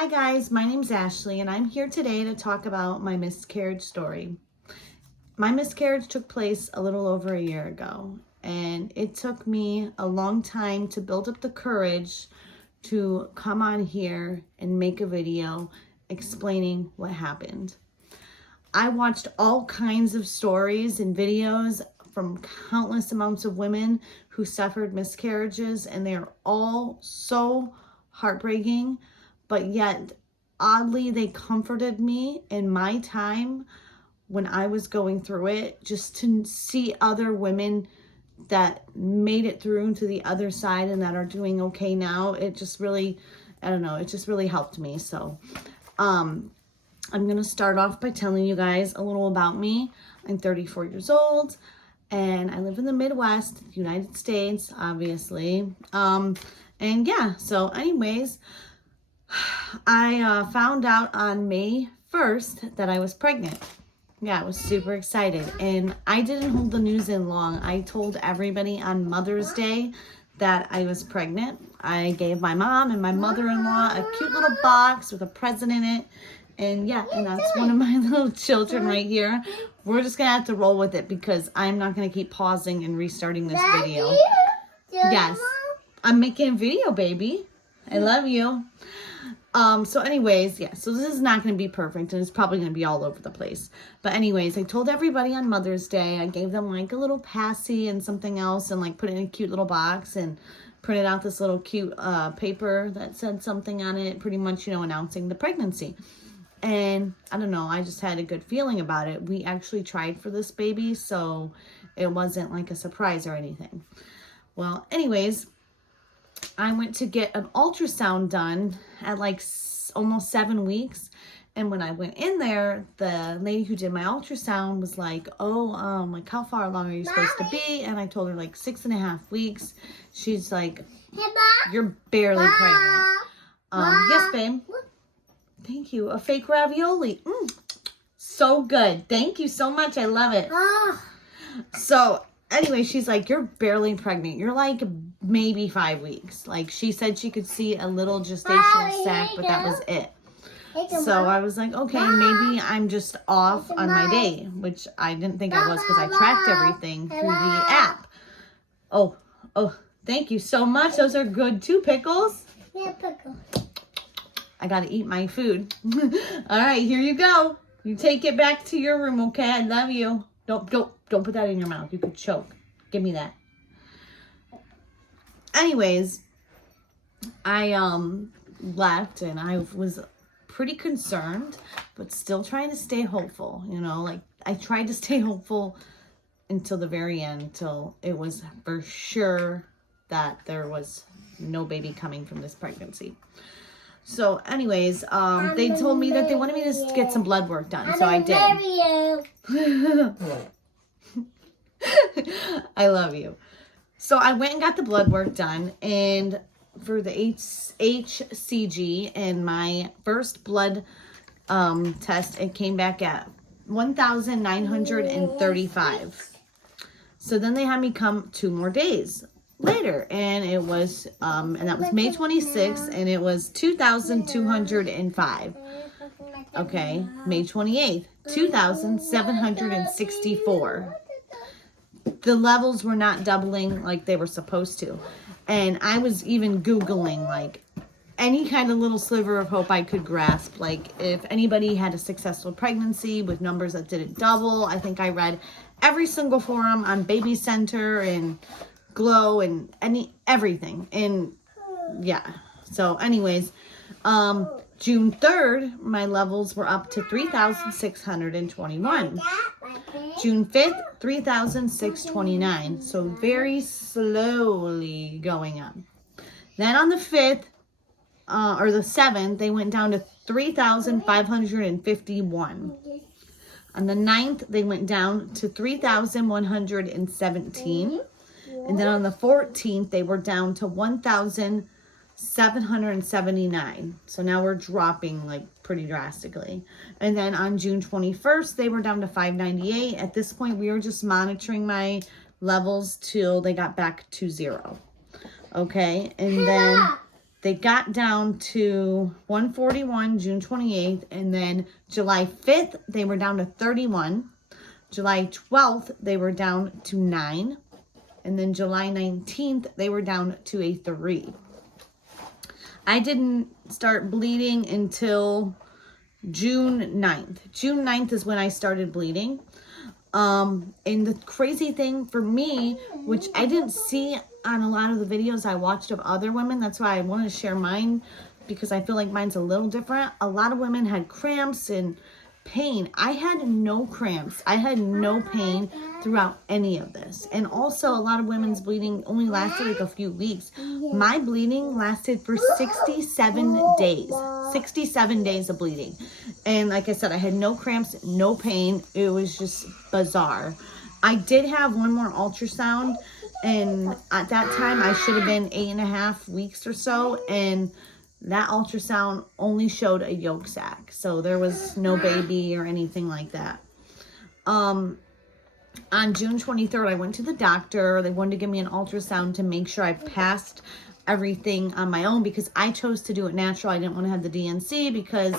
Hi guys, my name's Ashley and I'm here today to talk about my miscarriage story. My miscarriage took place a little over a year ago, and it took me a long time to build up the courage to come on here and make a video explaining what happened. I watched all kinds of stories and videos from countless amounts of women who suffered miscarriages, and they're all so heartbreaking, but yet oddly they comforted me in my time when I was going through it. Just to see other women that made it through to the other side and that are doing okay now, it just really, I don't know, it just really helped me. So I'm gonna start off by telling you guys a little about me. I'm 34 years old and I live in the Midwest, United States, obviously. And yeah, so anyways, I found out on May 1st that I was pregnant. Yeah, I was super excited, and I didn't hold the news in long. I told everybody on Mother's Day that I was pregnant. I gave my mom and my mother-in-law a cute little box with a present in it. And yeah, and that's one of my little children right here. We're just gonna have to roll with it because I'm not gonna keep pausing and restarting this video. Yes, I'm making a video, baby. I love you. So anyways, yeah, so this is not going to be perfect, and it's probably going to be all over the place. But anyways, I told everybody on Mother's Day. I gave them like a little passy and something else, and like put it in a cute little box and printed out this little cute paper that said something on it, pretty much, you know, announcing the pregnancy. And I don't know, I just had a good feeling about it. We actually tried for this baby, so it wasn't like a surprise or anything. Well, anyways, I went to get an ultrasound done at like almost 7 weeks. And when I went in there, the lady who did my ultrasound was like, oh, like how far along are you supposed to be? And I told her like 6.5 weeks. She's like, you're barely pregnant. Yes, babe. Thank you. A fake ravioli. So good. Thank you so much. I love it. So anyway, she's like, you're barely pregnant. You're like maybe 5 weeks. Like, she said she could see a little gestational sac, but that was it. So I was like, okay, maybe I'm just off on my day, which I didn't think I was because I tracked everything through the app. Oh, thank you so much. Those are good too, pickles. Yeah, pickles. I got to eat my food. All right, here you go. You take it back to your room, okay? I love you. Don't put that in your mouth. You could choke. Give me that. Anyways, I left and I was pretty concerned, but still trying to stay hopeful. You know, like I tried to stay hopeful until the very end, until it was for sure that there was no baby coming from this pregnancy. So anyways, they told me that they wanted me to get some blood work done, so I did. I love you. So I went and got the blood work done, and for the HCG and my first blood test, it came back at 1,935. So then they had me come 2 more days later, and it was and that was May 26th, and it was 2,205. Okay, May 28th, 2,764. The levels were not doubling like they were supposed to. And I was even Googling like any kind of little sliver of hope I could grasp. Like if anybody had a successful pregnancy with numbers that didn't double. I think I read every single forum on Baby Center and Glow and everything. And yeah. So anyways, June 3rd, my levels were up to 3,621. June 5th, 3,629. So very slowly going up. Then on the 5th, or the 7th, they went down to 3,551. On the 9th, they went down to 3,117. And then on the 14th, they were down to 1,779. So now we're dropping like pretty drastically. And then on June 21st, they were down to 598. At this point, we were just monitoring my levels till they got back to 0. Okay. And then They got down to 141 June 28th, and then July 5th, they were down to 31. July 12th, they were down to 9. And then July 19th, they were down to a 3. I didn't start bleeding until June 9th. June 9th is when I started bleeding. And the crazy thing for me, which I didn't see on a lot of the videos I watched of other women, that's why I wanted to share mine, because I feel like mine's a little different. A lot of women had cramps and pain. I had no cramps. I had no pain throughout any of this. And also a lot of women's bleeding only lasted like a few weeks. My bleeding lasted for 67 days. 67 days of bleeding. And like I said, I had no cramps, no pain. It was just bizarre. I did have one more ultrasound, and at that time I should have been 8.5 weeks or so, and that ultrasound only showed a yolk sac. So there was no baby or anything like that. On June 23rd, I went to the doctor. They wanted to give me an ultrasound to make sure I passed everything on my own, because I chose to do it natural. I didn't want to have the DNC because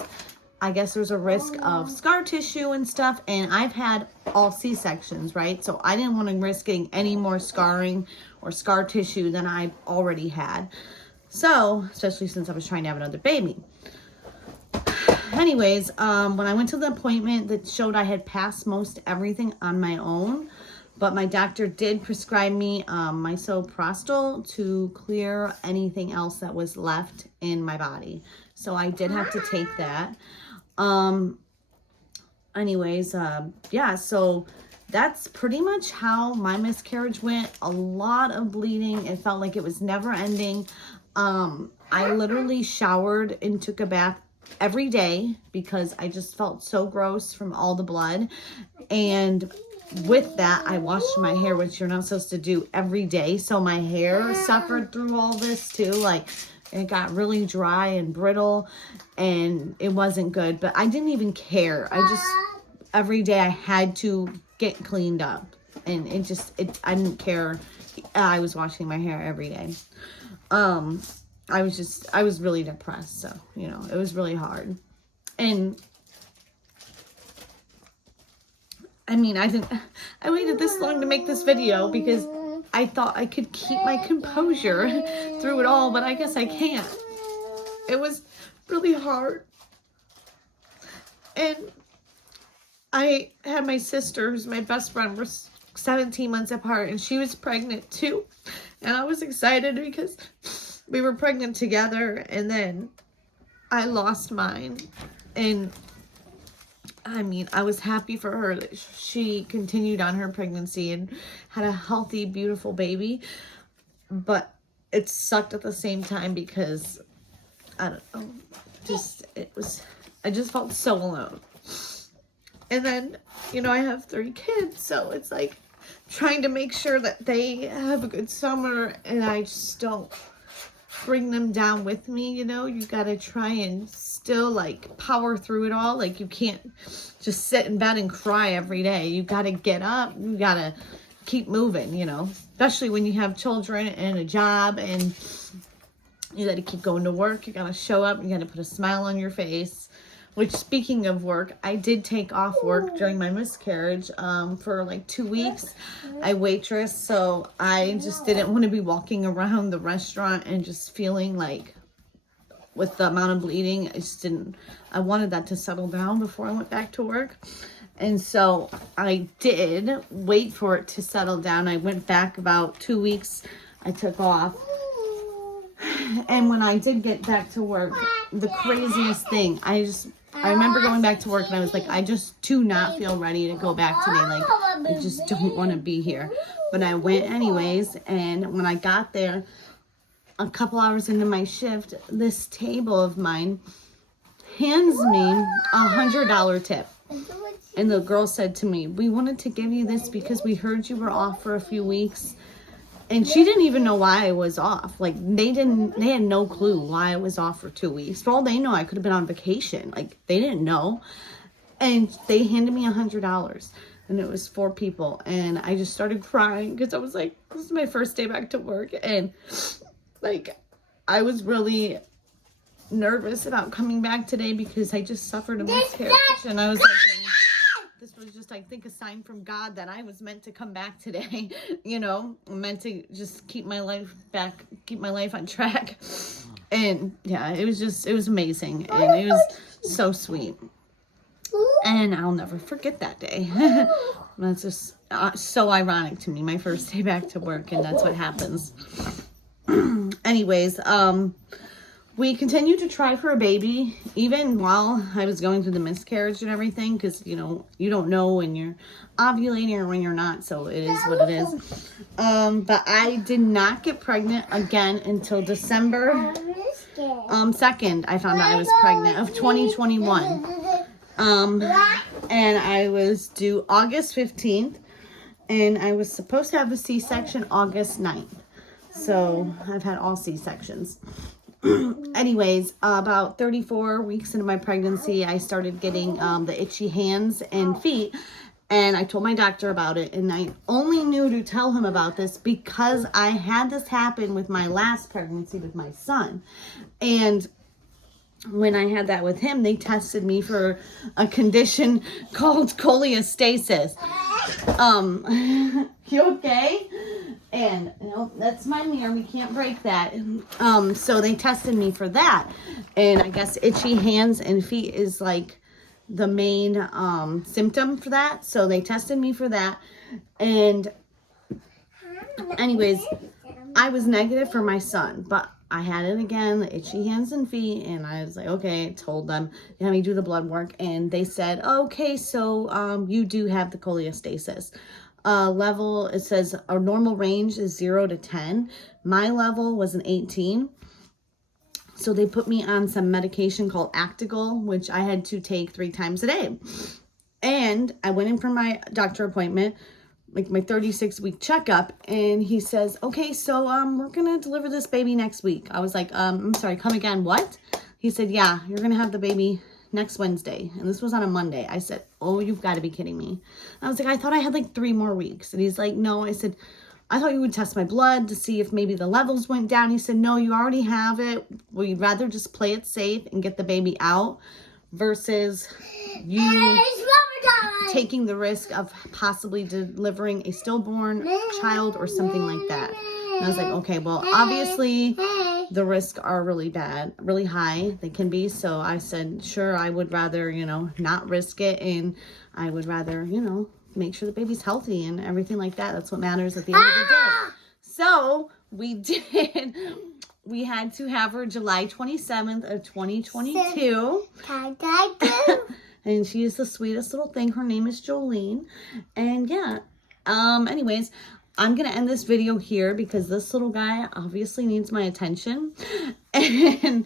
I guess there's a risk of scar tissue and stuff. And I've had all C-sections, right? So I didn't want to risk getting any more scarring or scar tissue than I already had. So, especially since I was trying to have another baby. Anyways, when I went to the appointment, that showed I had passed most everything on my own. But my doctor did prescribe me misoprostol to clear anything else that was left in my body. So I did have to take that. Yeah, so that's pretty much how my miscarriage went. A lot of bleeding. It felt like it was never ending. I literally showered and took a bath every day because I just felt so gross from all the blood. And with that, I washed my hair, which you're not supposed to do every day. So my hair suffered through all this too. Like, it got really dry and brittle, and it wasn't good. But I didn't even care. Every day I had to get cleaned up. And I didn't care. I was washing my hair every day. I was really depressed. So, it was really hard. And I mean, I waited this long to make this video because I thought I could keep my composure through it all, but I guess I can't. It was really hard. And I had my sister, who's my best friend, we're 17 months apart, and she was pregnant too. And I was excited because we were pregnant together, and then I lost mine. And I mean, I was happy for her that she continued on her pregnancy and had a healthy, beautiful baby. But it sucked at the same time because, I don't know, I just felt so alone. And then, I have 3 kids, so it's like trying to make sure that they have a good summer, and I just don't bring them down with me. You gotta try and still like power through it all. Like, you can't just sit in bed and cry every day. You gotta get up, you gotta keep moving, especially when you have children and a job, and you gotta keep going to work. You gotta show up, you gotta put a smile on your face. Which, speaking of work, I did take off work during my miscarriage for like 2 weeks. I waitress, so I just didn't want to be walking around the restaurant and just feeling like, with the amount of bleeding, I wanted that to settle down before I went back to work. And so I did wait for it to settle down. I went back about 2 weeks. I took off. And when I did get back to work, the craziest thing, I remember going back to work, and I was like, I just do not feel ready to go back today. Like, I just don't want to be here. But I went anyways, and when I got there, a couple hours into my shift, this table of mine hands me $100 tip. And the girl said to me, we wanted to give you this because we heard you were off for a few weeks. And she didn't even know why I was off. Like, they had no clue why I was off for 2 weeks. For all they know, I could have been on vacation. Like, they didn't know. And they handed me $100. And it was 4 people. And I just started crying because I was like, this is my first day back to work. And, like, I was really nervous about coming back today because I just suffered a miscarriage, and I was like, this was just, I think, a sign from God that I was meant to come back today. You know, meant to just keep my life on track. And yeah, it was amazing, and it was so sweet. And I'll never forget that day. That's just so ironic to me. My first day back to work, and that's what happens. Anyways, we continued to try for a baby, even while I was going through the miscarriage and everything, because, you know, you don't know when you're ovulating or when you're not, so it is what it is. But I did not get pregnant again until December 2nd. I found out I was pregnant, of 2021. And I was due August 15th, and I was supposed to have a C-section August 9th. So I've had all C-sections. Anyways, about 34 weeks into my pregnancy, I started getting the itchy hands and feet, and I told my doctor about it, and I only knew to tell him about this because I had this happen with my last pregnancy with my son. And when I had that with him, they tested me for a condition called cholestasis. You okay? And that's my mirror. We can't break that. So they tested me for that. And I guess itchy hands and feet is like the main symptom for that. So they tested me for that. And anyways, I was negative for my son, but I had it again, the itchy hands and feet, and I was like, okay, I told them, they had me do the blood work, and they said, okay, so you do have the cholestasis. Level, it says our normal range is 0 to 10. My level was an 18. So they put me on some medication called Actigol, which I had to take 3 times a day. And I went in for my doctor appointment, like my 36-week checkup, and he says, okay, so we're gonna deliver this baby next week. I was like, I'm sorry, come again, what? He said, yeah, you're gonna have the baby next Wednesday. And this was on a Monday. I said, oh, you've got to be kidding me. I was like, I thought I had like 3 more weeks. And he's like, no. I said, I thought you would test my blood to see if maybe the levels went down. He said, no, you already have it. We'd rather just play it safe and get the baby out versus you taking the risk of possibly delivering a stillborn child or something like that. And I was like, okay, well, obviously the risks are really bad, really high. They can be. So I said, sure, I would rather, not risk it. And I would rather, make sure the baby's healthy and everything like that. That's what matters at the end of the day. So we did. We had to have her July 27th of 2022. And she is the sweetest little thing. Her name is Jolene. And yeah, anyways, I'm going to end this video here because this little guy obviously needs my attention. And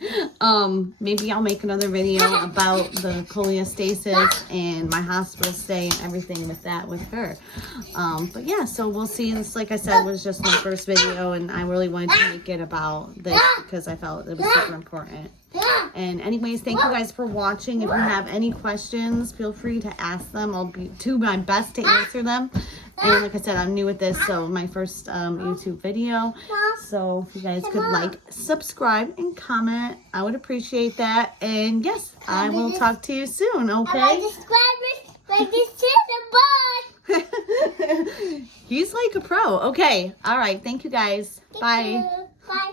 maybe I'll make another video about the cholestasis and my hospital stay and everything with that with her. But yeah, so we'll see. This, like I said, was just my first video, and I really wanted to make it about this because I felt it was super important. And anyways, thank you guys for watching. If you have any questions, feel free to ask them. I'll do my best to answer them. And like I said, I'm new at this, so my first YouTube video. So if you guys could like, subscribe, and comment, I would appreciate that. And yes, I will talk to you soon, okay? He's like a pro. Okay. All right. Thank you guys. Bye. Bye.